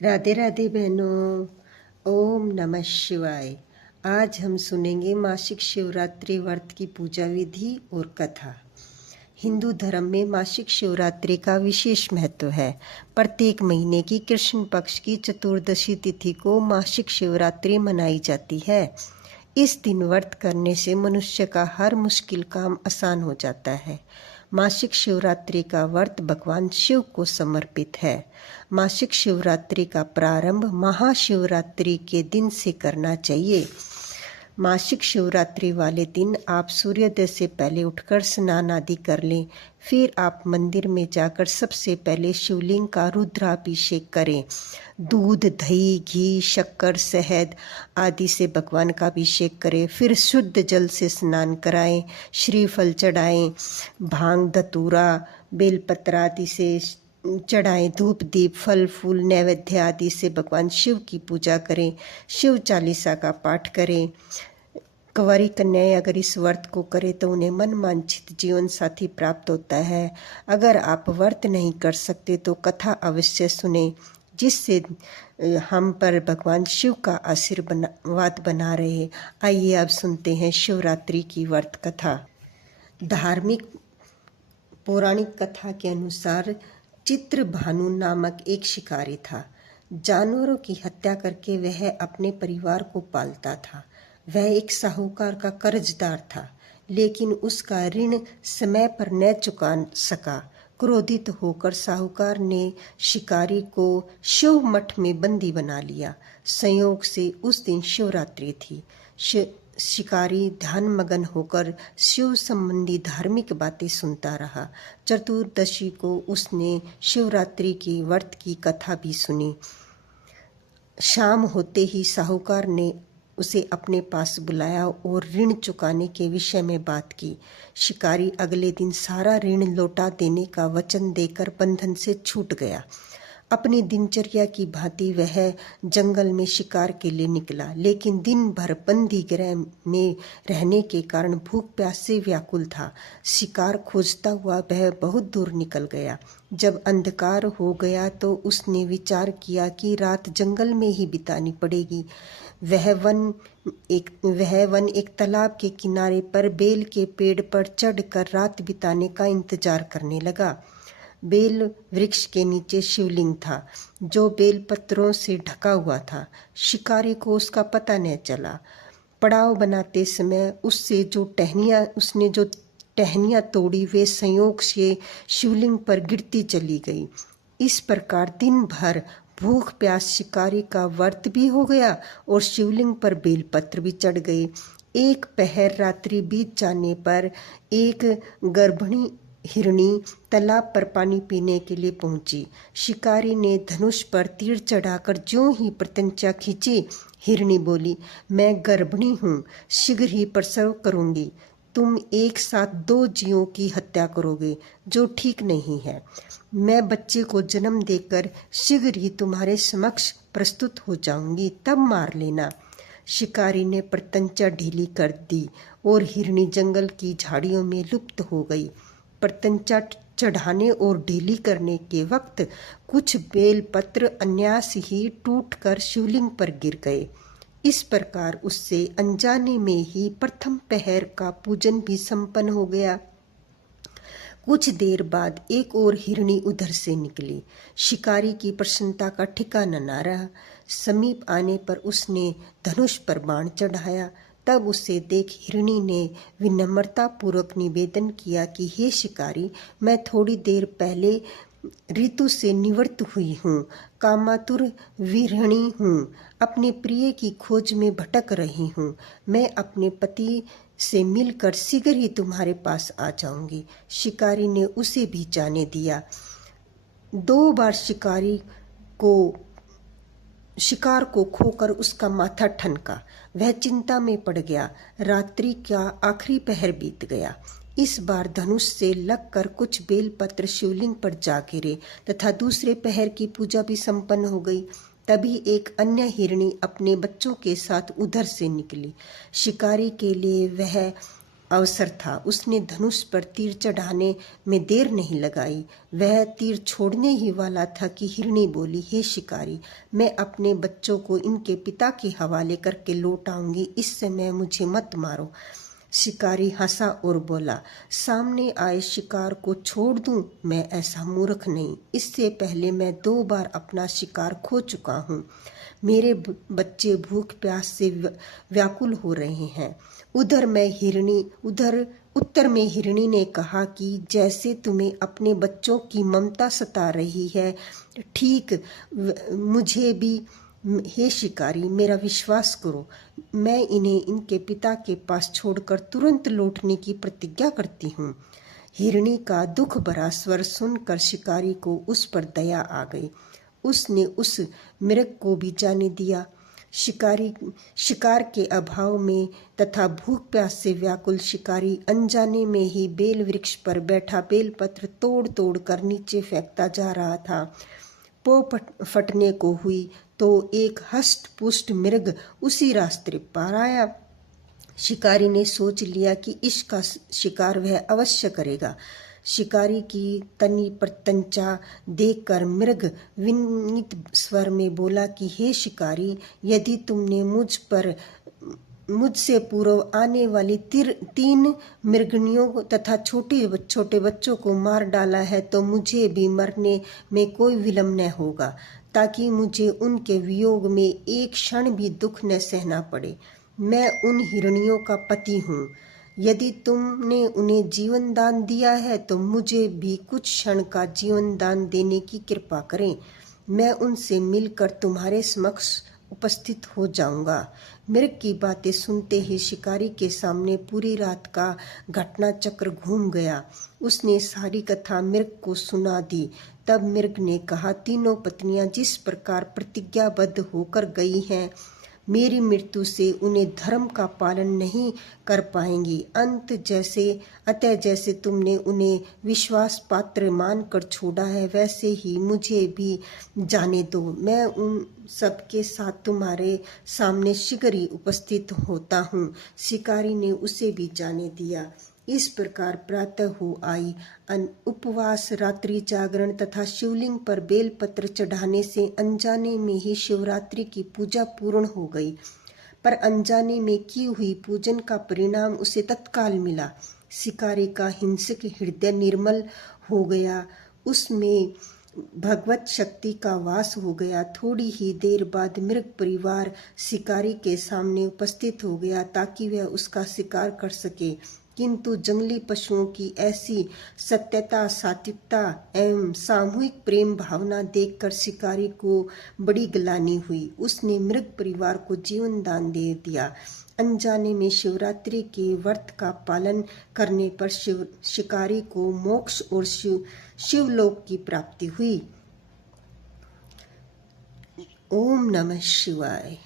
राधे राधे बहनों। ओम नमः शिवाय। आज हम सुनेंगे मासिक शिवरात्रि व्रत की पूजा विधि और कथा। हिंदू धर्म में मासिक शिवरात्रि का विशेष महत्व है। प्रत्येक महीने की कृष्ण पक्ष की चतुर्दशी तिथि को मासिक शिवरात्रि मनाई जाती है। इस दिन व्रत करने से मनुष्य का हर मुश्किल काम आसान हो जाता है। मासिक शिवरात्रि का व्रत भगवान शिव को समर्पित है। मासिक शिवरात्रि का प्रारंभ महाशिवरात्रि के दिन से करना चाहिए। मासिक शिवरात्रि वाले दिन आप सूर्योदय से पहले उठकर स्नान आदि कर लें। फिर आप मंदिर में जाकर सबसे पहले शिवलिंग का रुद्राभिषेक करें। दूध, दही, घी, शक्कर, शहद आदि से भगवान का अभिषेक करें। फिर शुद्ध जल से स्नान कराएं। श्रीफल चढ़ाएं। भांग, धतूरा, बेलपत्र आदि से चढ़ाएं। धूप, दीप, फल फूल, नैवेद्य आदि से भगवान शिव की पूजा करें। शिव चालीसा का पाठ करें। कुंवारी कन्याएं अगर इस व्रत को करें तो उन्हें मन वांछित जीवन साथी प्राप्त होता है। अगर आप व्रत नहीं कर सकते तो कथा अवश्य सुने, जिससे हम पर भगवान शिव का आशीर्वाद बना रहे। आइए अब सुनते हैं शिवरात्रि की व्रत कथा। धार्मिक पौराणिक कथा के अनुसार चित्रभानु नामक एक शिकारी था। जानवरों की हत्या करके वह अपने परिवार को पालता था। वह एक साहूकार का कर्जदार था, लेकिन उसका ऋण समय पर न चुका सका। क्रोधित होकर साहूकार ने शिकारी को शिव मठ में बंदी बना लिया। संयोग से उस दिन शिवरात्रि थी। शिकारी ध्यानमग्न होकर शिव संबंधी धार्मिक बातें सुनता रहा। चतुर्दशी को उसने शिवरात्रि की व्रत की कथा भी सुनी। शाम होते ही साहूकार ने उसे अपने पास बुलाया और ऋण चुकाने के विषय में बात की। शिकारी अगले दिन सारा ऋण लौटा देने का वचन देकर बंधन से छूट गया। अपनी दिनचर्या की भांति वह जंगल में शिकार के लिए निकला, लेकिन दिन भर बंदी गृह में रहने के कारण भूख प्यास से व्याकुल था। शिकार खोजता हुआ वह बहुत दूर निकल गया। जब अंधकार हो गया तो उसने विचार किया कि रात जंगल में ही बितानी पड़ेगी। वह वन एक तालाब के किनारे पर बेल के पेड़ पर चढ़कर रात बिताने का इंतजार करने लगा। बेल वृक्ष के नीचे शिवलिंग था, जो बेल पत्रों से ढका हुआ था। शिकारी को उसका पता न चला। पड़ाव बनाते समय उसने जो टहनियाँ तोड़ी वे संयोग से शिवलिंग पर गिरती चली गई। इस प्रकार दिन भर भूख प्यास शिकारी का व्रत भी हो गया और शिवलिंग पर बेलपत्र भी चढ़ गए। एक पहर रात्रि बीत जाने पर एक गर्भिणी हिरणी तालाब पर पानी पीने के लिए पहुंची। शिकारी ने धनुष पर तीर चढ़ाकर ज्यों ही प्रत्यंचा खींची, हिरणी बोली, मैं गर्भिणी हूँ, शीघ्र ही प्रसव करूंगी। तुम एक साथ 2 जीवों की हत्या करोगे, जो ठीक नहीं है। मैं बच्चे को जन्म देकर शीघ्र ही तुम्हारे समक्ष प्रस्तुत हो जाऊंगी, तब मार लेना। शिकारी ने प्रत्यंचा ढीली कर दी और हिरणी जंगल की झाड़ियों में लुप्त हो गई। प्रत्यंचा चढ़ाने और ढीली करने के वक्त कुछ बेलपत्र अन्यास ही टूटकर शिवलिंग पर गिर गए। इस प्रकार उससे अनजाने में ही प्रथम पहर का पूजन भी संपन्न हो गया। कुछ देर बाद एक और हिरणी उधर से निकली। शिकारी की प्रसन्नता का ठिकाना न रहा। समीप आने पर उसने धनुष पर बाण चढ़ाया। तब उसे देख हिरणी ने विनम्रता पूर्वक निवेदन किया कि हे शिकारी, मैं थोड़ी देर पहले ऋतु से निवृत्त हुई हूँ, कामातुर विरहिणी हूँ, अपने प्रिय की खोज में भटक रही हूँ। मैं अपने पति से मिलकर शीघ्र ही तुम्हारे पास आ जाऊंगी। शिकारी ने उसे भी जाने दिया। 2 बार शिकार को खोकर उसका माथा ठनका। वह चिंता में पड़ गया। रात्रि का आखिरी पहर बीत गया। इस बार धनुष से लगकर कुछ बेलपत्र शिवलिंग पर जा गिरे तथा दूसरे पहर की पूजा भी संपन्न हो गई। तभी एक अन्य हिरणी अपने बच्चों के साथ उधर से निकली। शिकारी के लिए वह अवसर था। उसने धनुष पर तीर चढ़ाने में देर नहीं लगाई। वह तीर छोड़ने ही वाला था कि हिरणी बोली, हे शिकारी, मैं अपने बच्चों को इनके पिता के हवाले करके लौट आऊंगी, इस समय मुझे मत मारो। शिकारी हंसा और बोला, सामने आए शिकार को छोड़ दूं? मैं ऐसा मूर्ख नहीं। इससे पहले मैं 2 बार अपना शिकार खो चुका हूँ। मेरे बच्चे भूख प्यास से व्याकुल हो रहे हैं। उत्तर में हिरणी ने कहा कि जैसे तुम्हें अपने बच्चों की ममता सता रही है, ठीक मुझे भी। हे शिकारी, मेरा विश्वास करो, मैं इन्हें इनके पिता के पास छोड़कर तुरंत लौटने की प्रतिज्ञा करती हूँ। हिरणी का दुख भरा स्वर सुनकर शिकारी को उस पर दया आ गई। उसने उस मृग को भी जाने दिया। शिकार के अभाव में तथा भूख प्यास से व्याकुल शिकारी अनजाने में ही बेल वृक्ष पर बैठा बेलपत्र तोड़ तोड़ कर नीचे फेंकता जा रहा था। पो फटने को हुई तो एक हष्ट पुष्ट मृग उसी रास्ते पार आया। शिकारी ने सोच लिया कि इसका शिकार वह अवश्य करेगा। शिकारी की तनी प्रत्यंचा देखकर मृग विनीत स्वर में बोला कि हे शिकारी, यदि तुमने मुझसे पूर्व आने वाली 3 मृगनियों तथा छोटे छोटे बच्चों को मार डाला है तो मुझे भी मरने में कोई विलंब न होगा, ताकि मुझे उनके वियोग में एक क्षण भी दुख न सहना पड़े। मैं उन हिरणियों का पति हूँ। यदि तुमने उन्हें जीवन दान दिया है तो मुझे भी कुछ क्षण का जीवन दान देने की कृपा करें। मैं उनसे मिलकर तुम्हारे समक्ष उपस्थित हो जाऊंगा। मृग की बातें सुनते ही शिकारी के सामने पूरी रात का घटना चक्र घूम गया। उसने सारी कथा मृग को सुना दी। तब मृग ने कहा, तीनों पत्नियां जिस प्रकार प्रतिज्ञाबद्ध होकर गई हैं, मेरी मृत्यु से उन्हें धर्म का पालन नहीं कर पाएंगी। अतः जैसे तुमने उन्हें विश्वास पात्र मानकर छोड़ा है, वैसे ही मुझे भी जाने दो। मैं उन सबके साथ तुम्हारे सामने शीघ्र ही उपस्थित होता हूँ। शिकारी ने उसे भी जाने दिया। इस प्रकार प्रातः हो आई। उपवास, रात्रि जागरण तथा शिवलिंग पर बेलपत्र चढ़ाने से अनजाने में ही शिवरात्रि की पूजा पूर्ण हो गई। पर अनजाने में की हुई पूजन का परिणाम उसे तत्काल मिला। शिकारी का हिंसक हृदय निर्मल हो गया, उसमें भगवत शक्ति का वास हो गया। थोड़ी ही देर बाद मृग परिवार शिकारी के सामने उपस्थित हो गया ताकि वह उसका शिकार कर सके। किंतु जंगली पशुओं की ऐसी सत्यता, सात्विकता एवं सामूहिक प्रेम भावना देखकर शिकारी को बड़ी ग्लानि हुई। उसने मृग परिवार को जीवन दान दे दिया। अनजाने में शिवरात्रि के व्रत का पालन करने पर शिकारी को मोक्ष और शिवलोक की प्राप्ति हुई। ओम नमः शिवाय।